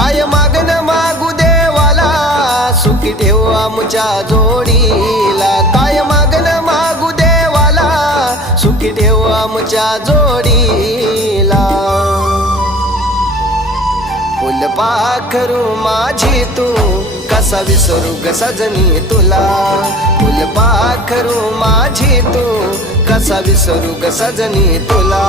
काय मागन मागू देवाला सुखी ठेव आमच्या जोडीला काय मागन मागू देवाला सुखी ठेव आमच्या जोडीला फुलपाखरू माझी तू कसा विसरू ग सजनी तुला फुलपाखरू माझी तू कसा विसरू ग सजनी तुला